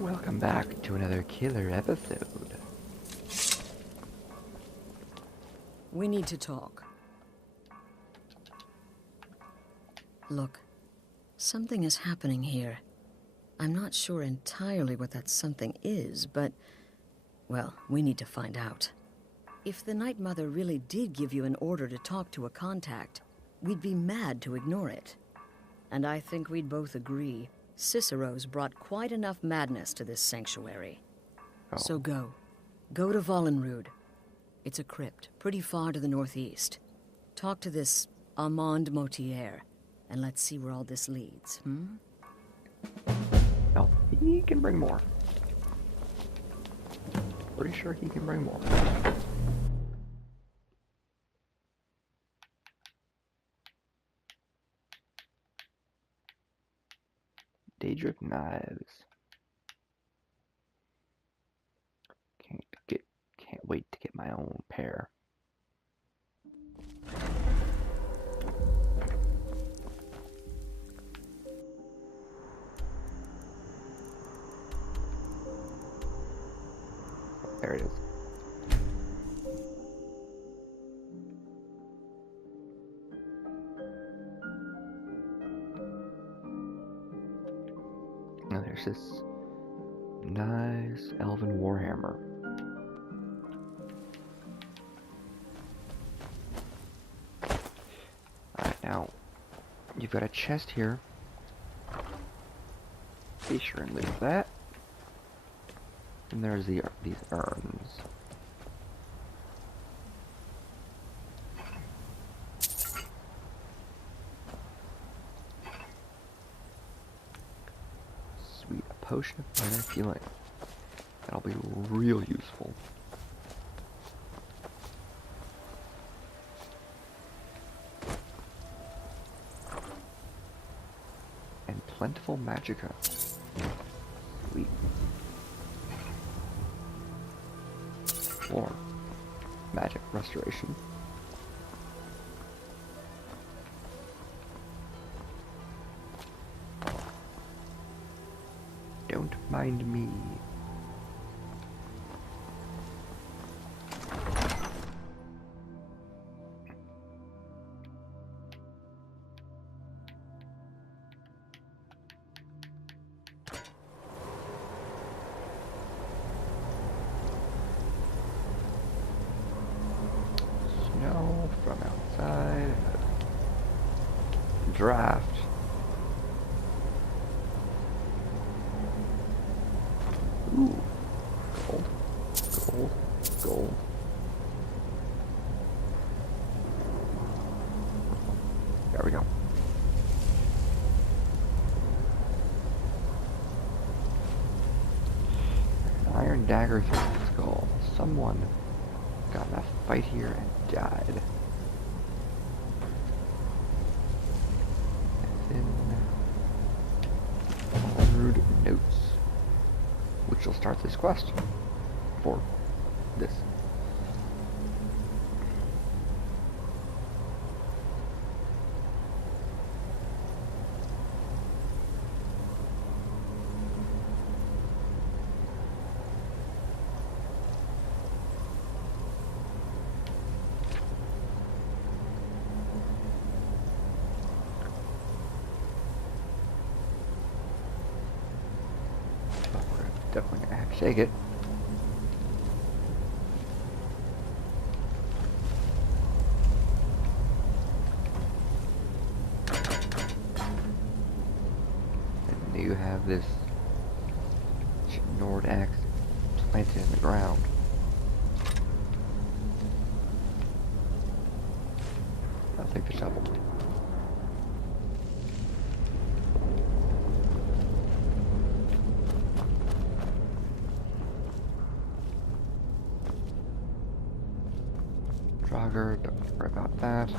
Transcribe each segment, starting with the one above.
Welcome back to another killer episode. We need to talk. Look, something is happening here. I'm not sure entirely what that something is, but, well, we need to find out. If the Night Mother really did give you an order to talk to a contact, we'd be mad to ignore it. And I think we'd both agree Cicero's brought quite enough madness to this sanctuary. Oh. So go. Go to Vollenrud. It's a crypt, pretty far to the northeast. Talk to this Armand Motier, and let's see where all this leads, No, he can bring more. Pretty sure he can bring more. Daedric knives. Can't wait to get my own pair. There it is. Now there's this nice elven warhammer. Alright, now you've got a chest here. Be sure and leave that. And there's these urns. Sweet, a potion of minor healing. That'll be real useful. And plentiful magicka. Sweet. Or magic restoration. Don't mind me. Snow from outside. Draft. Ooh. Gold. Gold. Gold. There we go. An iron dagger through the skull. Someone got in a fight here and died. And then rude notes, which will start this quest for this. Definitely gonna have to take it. And you have this Nord axe planted in the ground. I'll take the shovel. Draugr, don't worry about that.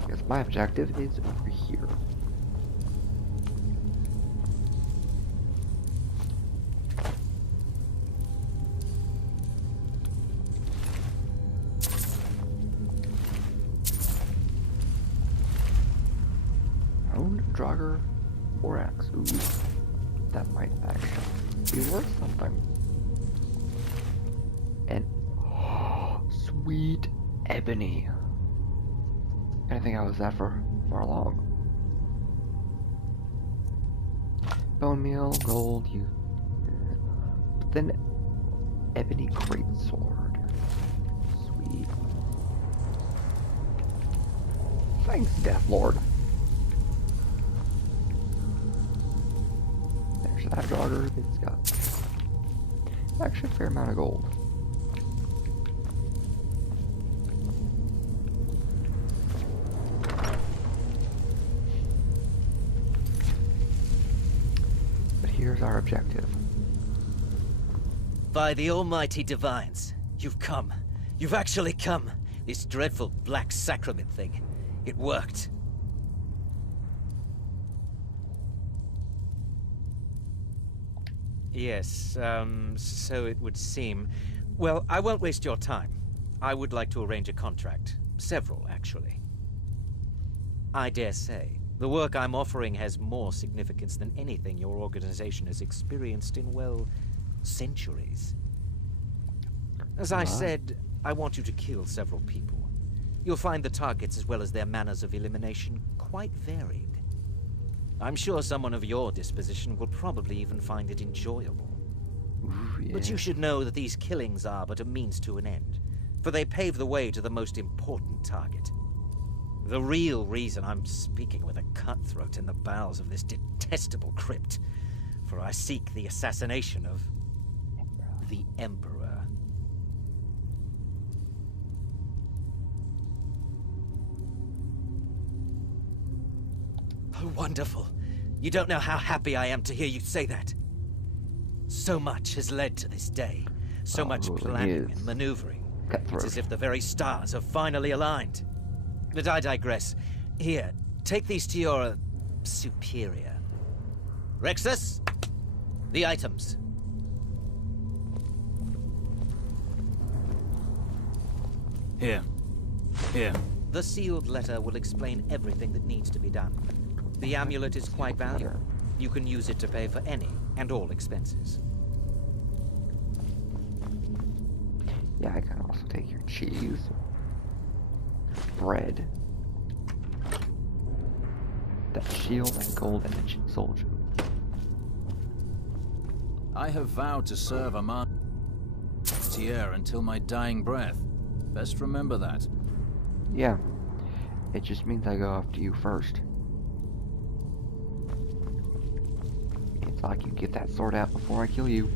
Because my objective is over here. Owned Draugr or axe. Ooh, that might actually be worth something. And sweet ebony. I didn't think I was that far along. Bone meal, gold, you. But then ebony great sword. Sweet. Thanks, Death Lord. There's that Draugr that's got actually a fair amount of gold. But here's our objective. By the almighty divines, you've come. You've actually come. This dreadful black sacrament thing. It worked. Yes, so it would seem. Well, I won't waste your time. I would like to arrange a contract. Several, actually. I dare say, the work I'm offering has more significance than anything your organization has experienced in, well, centuries. As I said, I want you to kill several people. You'll find the targets as well as their manners of elimination quite varied. I'm sure someone of your disposition will probably even find it enjoyable. Ooh, yeah. But you should know that these killings are but a means to an end, for they pave the way to the most important target. The real reason I'm speaking with a cutthroat in the bowels of this detestable crypt, for I seek the assassination of the Emperor. Oh, wonderful. You don't know how happy I am to hear you say that. So much has led to this day. So much planning and maneuvering. It's as if the very stars have finally aligned. But I digress. Here, take these to your superior. Rexus, the items. Here. The sealed letter will explain everything that needs to be done. The amulet is quite valuable. You can use it to pay for any and all expenses. Yeah, I can also take your cheese, bread, that shield, and gold and soldier. I have vowed to serve Amon Tier until my dying breath. Best remember that. Yeah, it just means I go after you first. It's like you get that sword out before I kill you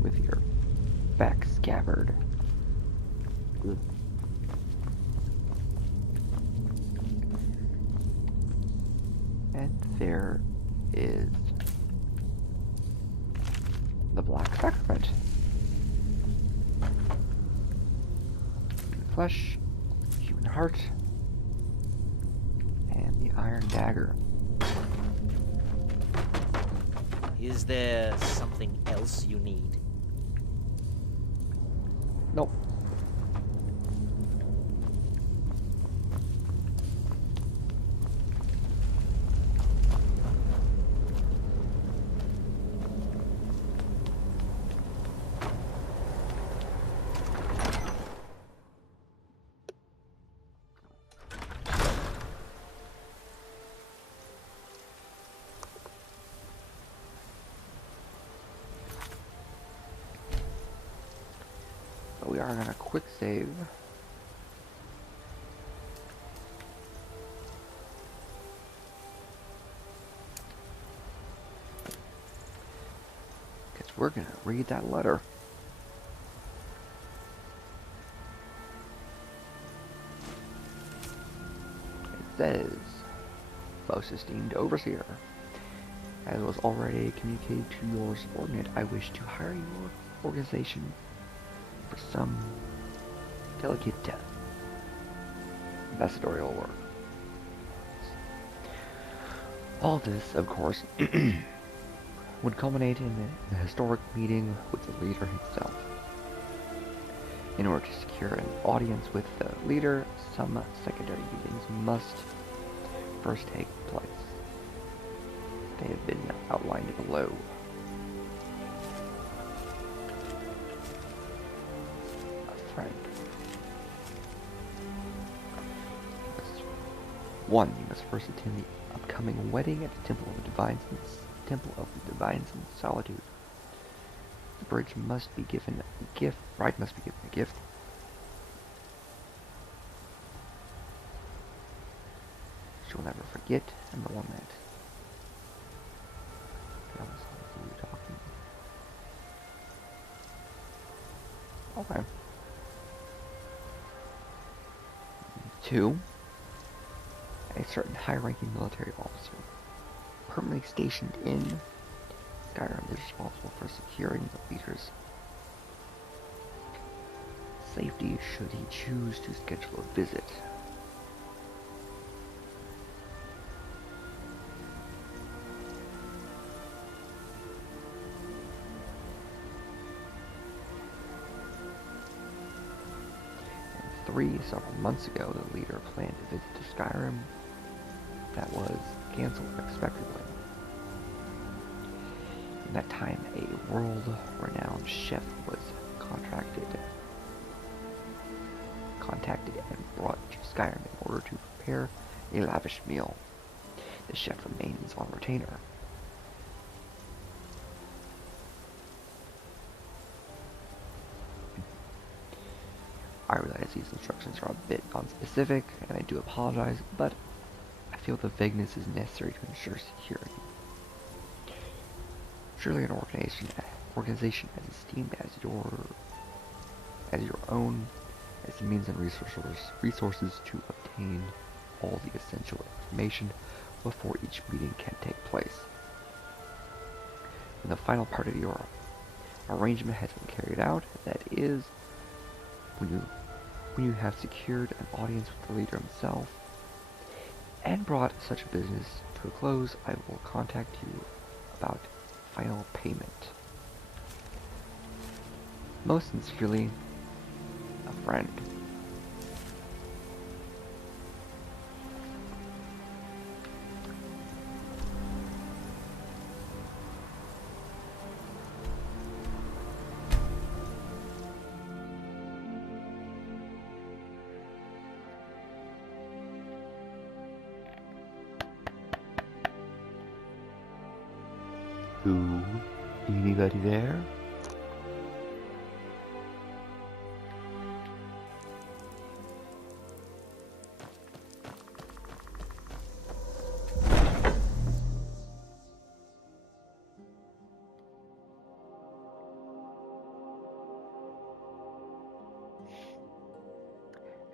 with your back scabbard. Ugh. And there is the black sacrament. Human flesh, human heart, and the iron dagger. Is there something else you need? Nope. We are gonna quick save. Because we're gonna read that letter. It says, most esteemed overseer, as was already communicated to your subordinate, I wish to hire your organization for some delicate ambassadorial work. All this, of course, would culminate in a historic meeting with the leader himself. In order to secure an audience with the leader, some secondary meetings must first take place. They have been outlined below. A friend. 1. You must first attend the upcoming wedding at the Temple of the Divine Solitude. The bride must be given a gift. She will never forget, and the one that Okay. 2. A certain high-ranking military officer, permanently stationed in Skyrim, is responsible for securing the leader's safety should he choose to schedule a visit. And 3. Several months ago, the leader planned a visit to Skyrim that was cancelled unexpectedly. In that time, a world-renowned chef was contacted and brought to Skyrim in order to prepare a lavish meal. The chef remains on retainer. I realize these instructions are a bit unspecific, and I do apologize, but I feel the vagueness is necessary to ensure security. Surely an organization as esteemed as your own has the means and resources to obtain all the essential information before each meeting can take place. When the final part of your arrangement has been carried out, that is, when you have secured an audience with the leader himself and brought such a business to a close, I will contact you about final payment. Most sincerely, a friend. Anybody there?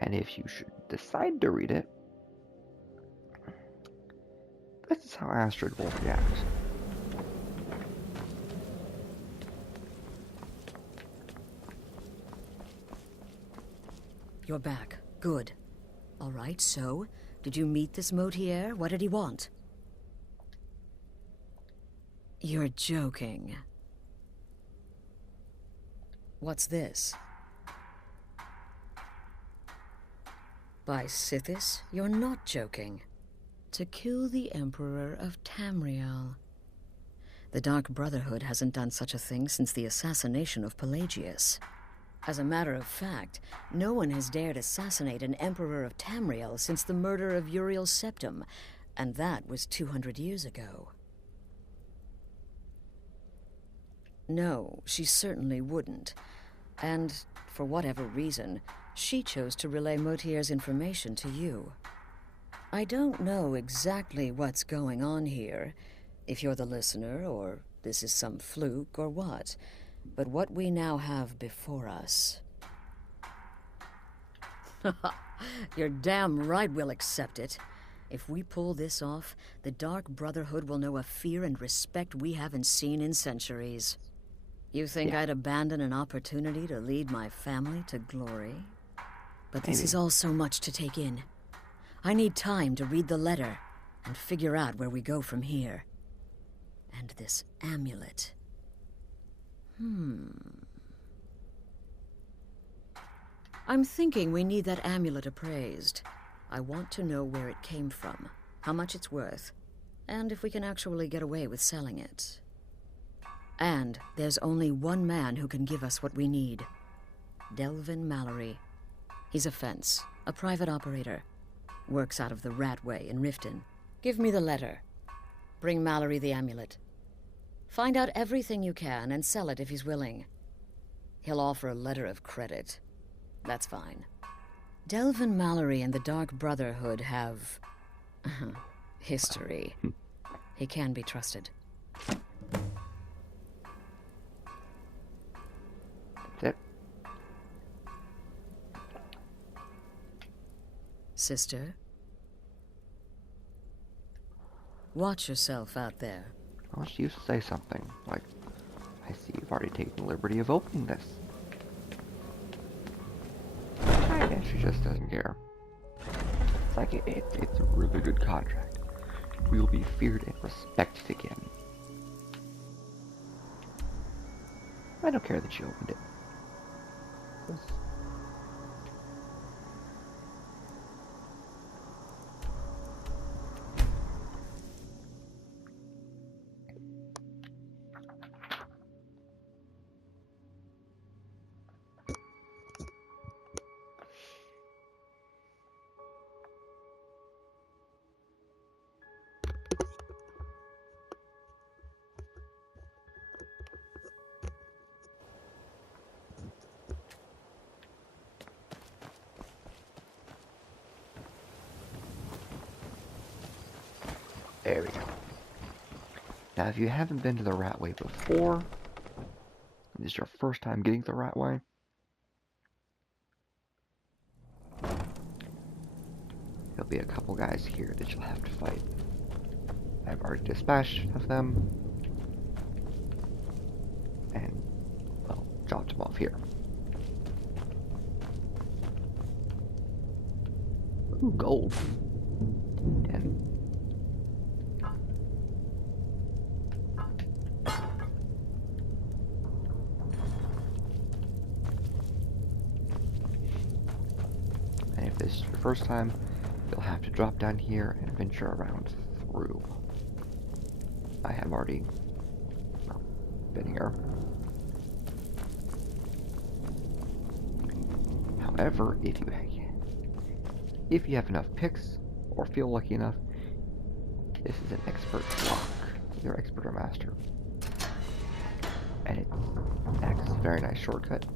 And if you should decide to read it, this is how Astrid will react. You're back. Good. All right, so, did you meet this Motier? What did he want? You're joking. What's this? By Sithis, you're not joking. To kill the Emperor of Tamriel. The Dark Brotherhood hasn't done such a thing since the assassination of Pelagius. As a matter of fact, no one has dared assassinate an Emperor of Tamriel since the murder of Uriel Septim, and that was 200 years ago. No, she certainly wouldn't. And, for whatever reason, she chose to relay Motier's information to you. I don't know exactly what's going on here, if you're the listener, or this is some fluke, or what. But what we now have before us... You're damn right we'll accept it. If we pull this off, the Dark Brotherhood will know a fear and respect we haven't seen in centuries. You think I'd abandon an opportunity to lead my family to glory? But this is all so much to take in. I need time to read the letter and figure out where we go from here. And this amulet... I'm thinking we need that amulet appraised. I want to know where it came from, how much it's worth, And if we can actually get away with selling it. And there's only one man who can give us what we need. Delvin Mallory. He's a fence, a private operator. Works out of the Ratway in Riften. Give me the letter. Bring Mallory the amulet. Find out everything you can and sell it if he's willing. He'll offer a letter of credit. That's fine. Delvin Mallory and the Dark Brotherhood have... history. He can be trusted. That's it. Sister? Watch yourself out there. I want you to say something, like, I see you've already taken the liberty of opening this. I guess she just doesn't care. It's like, it's a really good contract. We will be feared and respected again. I don't care that she opened it. There we go. Now, if you haven't been to the Ratway before, this is your first time getting to the Ratway, there'll be a couple guys here that you'll have to fight. I've already dispatched of them, and, well, dropped them off here. Ooh, gold. 10. And if this is your first time, you'll have to drop down here and venture around through. I have already, well, been here. However, if you have enough picks, or feel lucky enough, this is an expert block, either expert or master. And it acts as a very nice shortcut,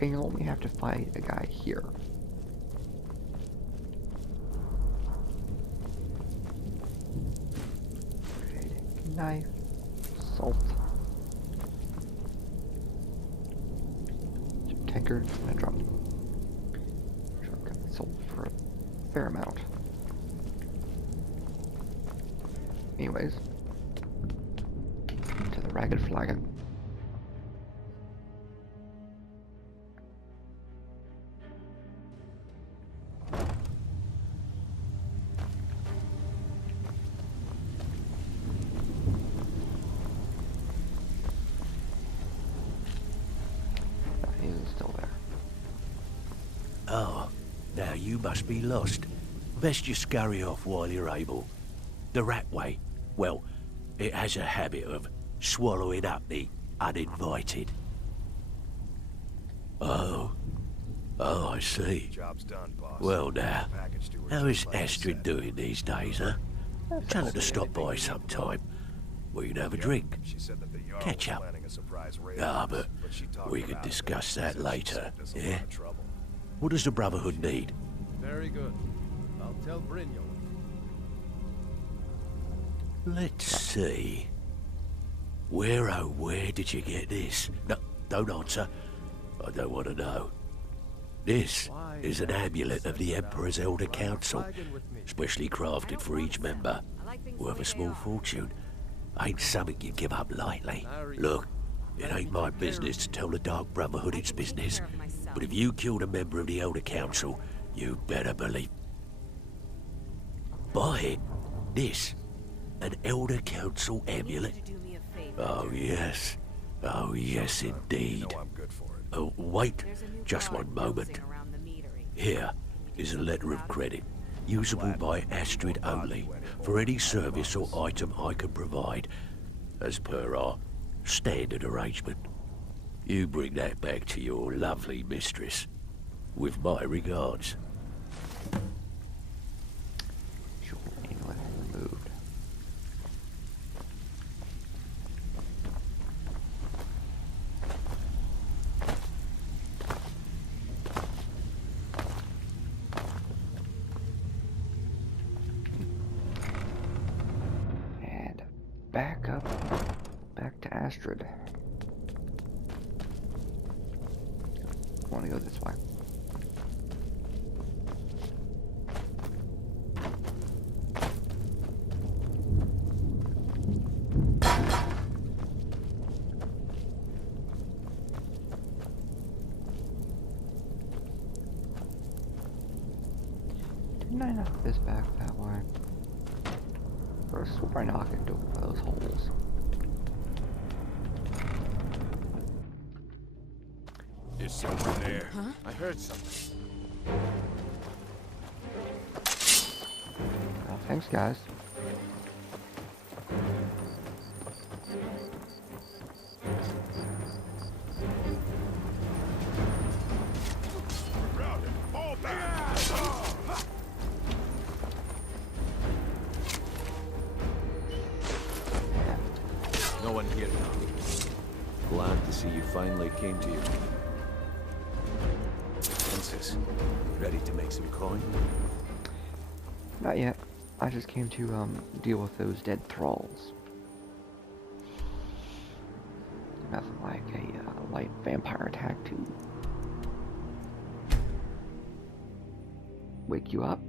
and you'll only have to fight a guy here. Knife, salt, tanker, and I dropped salt for a fair amount. Anyways, to the Ragged Flagon. Oh, now you must be lost. Best you scurry off while you're able. The Ratway, well, it has a habit of swallowing up the uninvited. Oh, I see. Job's done, boss. Well now, how is Astrid doing these days, huh? Tell her to stop by sometime. We can have a drink. She said that the Jarl Catch was up. planning a surprise raid. But she talked we can about it. discuss She that said later, there's a lot yeah? of trouble. What does the Brotherhood need? Very good. I'll tell Brynjolf. Let's see. Where, oh, where did you get this? No, don't answer. I don't want to know. This is an amulet of the Emperor's Elder Council, specially crafted for each member. Worth a small fortune. Ain't something you give up lightly. Look, it ain't my business to tell the Dark Brotherhood its business, but if you killed a member of the Elder Council, you better believe. Buy it. This. An Elder Council amulet. Oh, yes. Oh, yes, indeed. No, I'm good for it. Oh, wait. Just one moment. Here is a letter of credit. Usable by Astrid only, for any service or item I can provide, as per our standard arrangement. You bring that back to your lovely mistress, with my regards. Jewel amulet removed. And back up, back to Astrid. I want to go this way. Didn't I knock this back that way? Or I swore I knocked into those holes. There's someone there. Huh? I heard something. Well, thanks, guys. Routed. All back. No one here now. Glad to see you finally came to you. Princess, ready to make some coin? Not yet. I just came to deal with those dead thralls. Nothing like a light vampire attack to wake you up.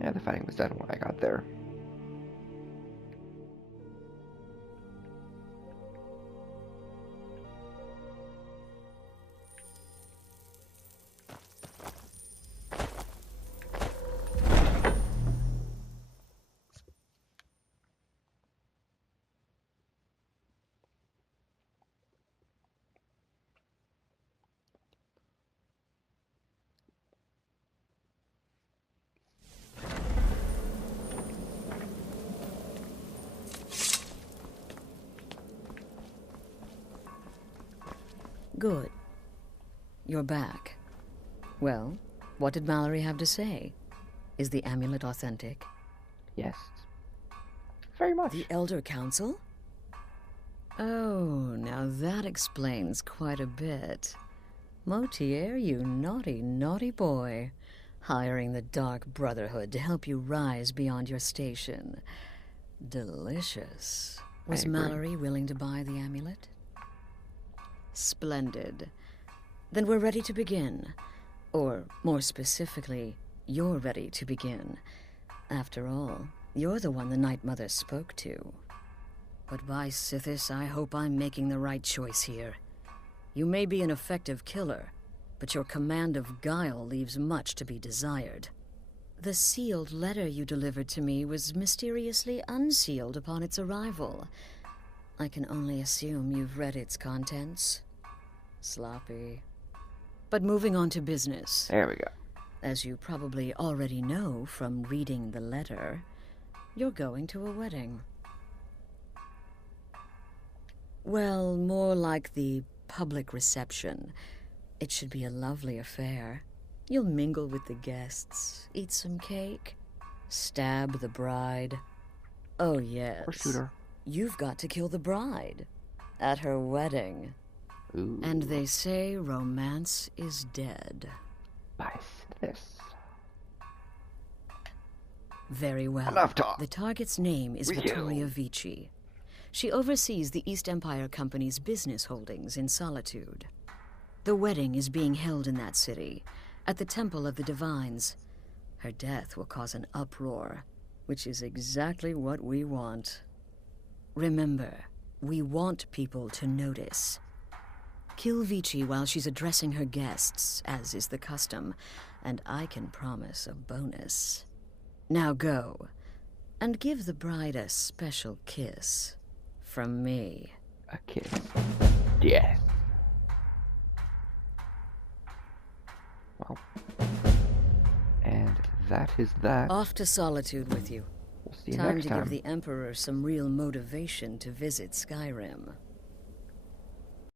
Yeah, the fighting was done when I got there. Good. You're back. Well, what did Mallory have to say? Is the amulet authentic? Yes. Very much. The Elder Council? Oh, now that explains quite a bit. Motier, you naughty, naughty boy. Hiring the Dark Brotherhood to help you rise beyond your station. Delicious. Was Mallory willing to buy the amulet? Splendid. Then we're ready to begin. Or, more specifically, you're ready to begin. After all, you're the one the Night Mother spoke to. But by Sithis, I hope I'm making the right choice here. You may be an effective killer, but your command of guile leaves much to be desired. The sealed letter you delivered to me was mysteriously unsealed upon its arrival. I can only assume you've read its contents. Sloppy. But moving on to business. There we go. As you probably already know from reading the letter, you're going to a wedding. Well, more like the public reception. It should be a lovely affair. You'll mingle with the guests, eat some cake, stab the bride. Oh, yes. Or shoot her. You've got to kill the bride at her wedding. Ooh. And they say romance is dead. By this. Very well. Enough talk. The target's name is Vittoria Vici. She oversees the East Empire Company's business holdings in Solitude. The wedding is being held in that city, at the Temple of the Divines. Her death will cause an uproar, which is exactly what we want. Remember, we want people to notice. Kill Vici while she's addressing her guests, as is the custom, and I can promise a bonus. Now go, and give the bride a special kiss. From me. A kiss. Yes. that is that. Off to Solitude with you. We'll see you Time next to time. give the Emperor some real motivation to visit Skyrim.